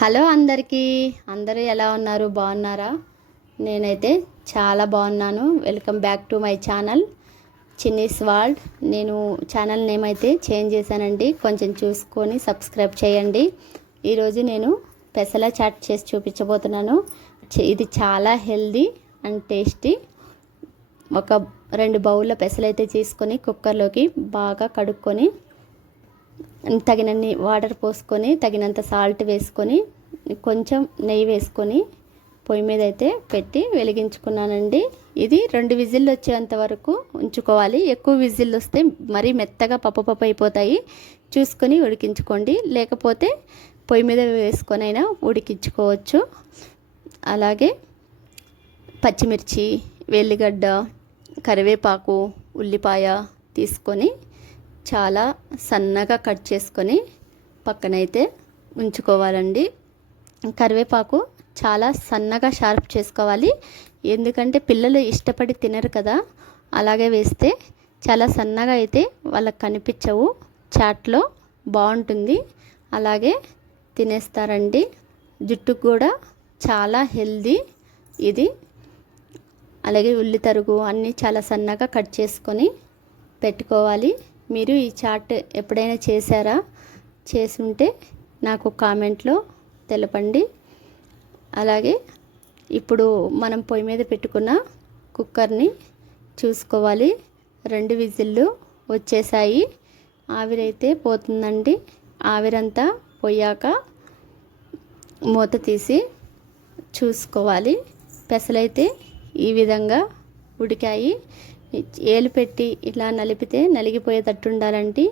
Hello అందరికీ. అందరూ ఎలా ఉన్నారు? బాగున్నారా? నేనైతే చాలా బాగున్నాను. Welcome back to my channel. Chinni's world. నేను ఛానల్ నేమ్ అయితే చేంజ్ చేశానండి. కొంచెం చూసుకొని సబ్స్క్రైబ్ చేయండి. ఈరోజు నేను పెసల చాట్ చేసి చూపించబోతున్నాను. ఇది చాలా హెల్దీ అండ్ టేస్టీ. ఒక రెండు బౌల్ల పెసలైతే తీసుకొని కుక్కర్లోకి బాగా కడుక్కొని తగినన్ని వాటర్ పోసుకొని తగినంత సాల్ట్ వేసుకొని కొంచెం నెయ్యి వేసుకొని పొయ్యి మీద అయితే పెట్టి వెలిగించుకున్నానండి. ఇది రెండు విజిల్లు వచ్చేంత వరకు ఉంచుకోవాలి. ఎక్కువ విజిల్లు వస్తే మరీ మెత్తగా పప్పు పప్పు అయిపోతాయి. చూసుకొని ఉడికించుకోండి. లేకపోతే పొయ్యి మీద వేసుకొని అయినా ఉడికించుకోవచ్చు. అలాగే పచ్చిమిర్చి వెల్లిగడ్డ కరివేపాకు ఉల్లిపాయ తీసుకొని చాలా సన్నగా కట్ చేసుకొని పక్కనైతే ఉంచుకోవాలండి. కరివేపాకు చాలా సన్నగా షార్ప్ చేసుకోవాలి. ఎందుకంటే పిల్లలు ఇష్టపడి తినరు కదా అలాగే వేస్తే చాలా సన్నగా అయితే వాళ్ళకి కనిపించవు. చాట్లో బాగుంటుంది. అలాగే తినేస్తారండి. జుట్టుకు కూడా చాలా హెల్దీ ఇది. అలాగే ఉల్లి తరుగు అన్నీ చాలా సన్నగా కట్ చేసుకొని పెట్టుకోవాలి. మీరు ఈ చాట్ ఎప్పుడైనా చేశారా? చేసుంటే నాకు కామెంట్లో తెలపండి. అలాగే ఇప్పుడు మనం పొయ్యి మీద పెట్టుకున్న కుక్కర్ని చూసుకోవాలి. రెండు విజిల్లు వచ్చేసాయి. ఆవిరైతే పోతుందండి. ఆవిరంతా పోయాక మూత తీసి చూసుకోవాలి. పెసలైతే ఈ విధంగా ఉడికాయి. ఏలు పెట్టి ఇలా నలిపితే నలిగిపోయేటట్టు ఉండాలంటే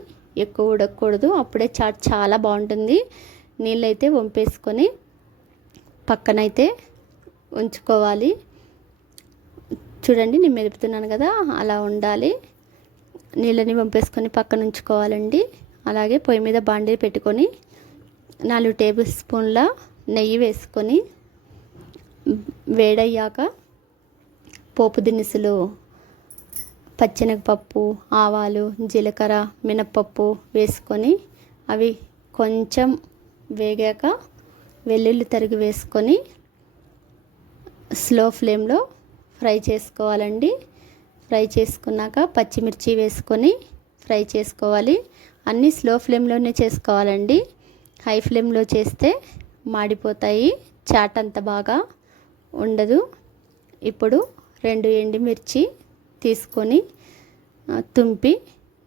ఎక్కువ ఉడకకూడదు అప్పుడే చాట్ చాలా బాగుంటుంది. నీళ్ళైతే వంపేసుకొని పక్కనైతే ఉంచుకోవాలి. చూడండి నేను మెదుపుతున్నాను కదా అలా ఉండాలి. నీళ్ళని వంపేసుకొని పక్కన ఉంచుకోవాలండి. అలాగే పొయ్యి మీద బాండీ పెట్టుకొని నాలుగు టేబుల్ స్పూన్ల నెయ్యి వేసుకొని వేడయ్యాక పోపు దినుసులు పచ్చెనగపప్పు ఆవాలు జీలకర్ర మినప్పప్పు వేసుకొని అవి కొంచెం వేగాక వెల్లుల్లి తరిగి వేసుకొని స్లో ఫ్లేమ్లో ఫ్రై చేసుకోవాలండి. ఫ్రై చేసుకున్నాక పచ్చిమిర్చి వేసుకొని ఫ్రై చేసుకోవాలి. అన్నీ స్లో ఫ్లేమ్లోనే చేసుకోవాలండి. హై ఫ్లేమ్లో చేస్తే మాడిపోతాయి. చాట్ అంత బాగా ఉండదు. ఇప్పుడు రెండు ఎండుమిర్చి తీసుకొని తుంపి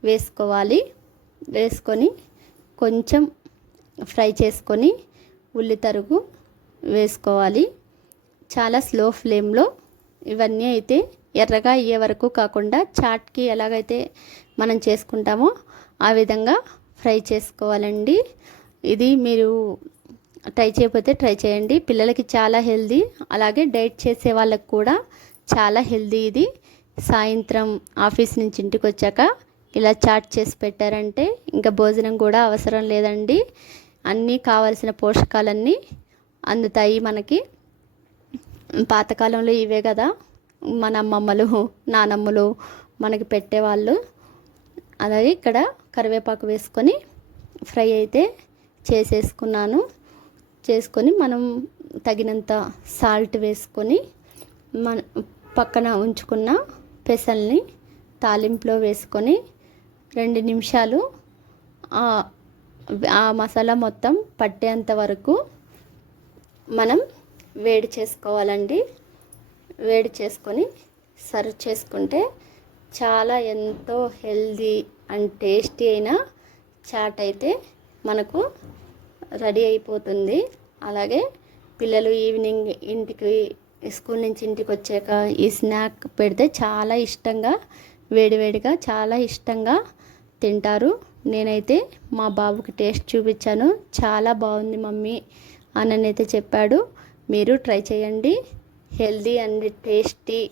వేసుకోవాలి. వేసుకొని కొంచెం ఫ్రై చేసుకొని ఉల్లి తరుగు వేసుకోవాలి. చాలా స్లో ఫ్లేమ్లో ఇవన్నీ అయితే ఎర్రగా అయ్యే వరకు కాకుండా చాట్కి ఎలాగైతే మనం చేసుకుంటామో ఆ విధంగా ఫ్రై చేసుకోవాలండి. ఇది మీరు ట్రై చేయకపోతే ట్రై చేయండి. పిల్లలకి చాలా హెల్దీ అలాగే డైట్ చేసే వాళ్ళకి కూడా చాలా హెల్దీ ఇది. సాయంత్రం ఆఫీస్ నుంచి ఇంటికి వచ్చాక ఇలా చాట్ చేసి పెట్టారంటే ఇంకా భోజనం కూడా అవసరం లేదండి. అన్నీ కావాల్సిన పోషకాలన్నీ అందుతాయి మనకి. పాతకాలంలో ఇవే కదా. మన అమ్మమ్మలు నానమ్మలు మనకి పెట్టేవాళ్ళు. అలాగే ఇక్కడ కరివేపాకు వేసుకొని ఫ్రై అయితే చేసేసుకున్నాను. చేసుకొని మనం తగినంత సాల్ట్ వేసుకొని మన పక్కన ఉంచుకున్న పెసల్ని తాలింపులో వేసుకొని రెండు నిమిషాలు ఆ మసాలా మొత్తం పట్టేంత వరకు మనం వేడి చేసుకోవాలండి. వేడి చేసుకొని సర్వ్ చేసుకుంటే చాలా ఎంతో హెల్దీ అండ్ టేస్టీ అయిన చాట్ అయితే మనకు రెడీ అయిపోతుంది. అలాగే పిల్లలు ఈవినింగ్ ఇంటికి స్కూల్ నుంచి ఇంటికి వచ్చాక ఈ స్నాక్ పెడితే చాలా ఇష్టంగా వేడివేడిగా చాలా ఇష్టంగా తింటారు. నేనైతే మా బాబుకి టేస్ట్ చూపించాను. చాలా బాగుంది మమ్మీ అని అయితే చెప్పాడు. మీరు ట్రై చేయండి. హెల్దీ అండ్ టేస్టీ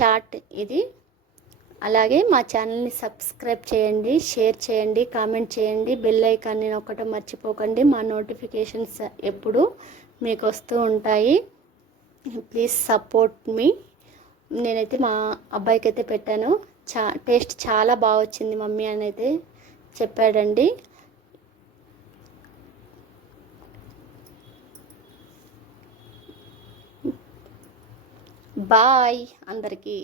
చాట్ ఇది. అలాగే మా ఛానల్ని సబ్స్క్రైబ్ చేయండి షేర్ చేయండి కామెంట్ చేయండి. బెల్ ఐకాన్ని ఒకటో మర్చిపోకండి. మా నోటిఫికేషన్స్ ఎప్పుడు మీకు వస్తూ ఉంటాయి. Please support me. నేనైతే మా అబ్బాయికి అయితే పెట్టాను. చా టేస్ట్ చాలా బాగా వచ్చింది మమ్మీ అని అయితే చెప్పాడండి. బాయ్ అందరికీ.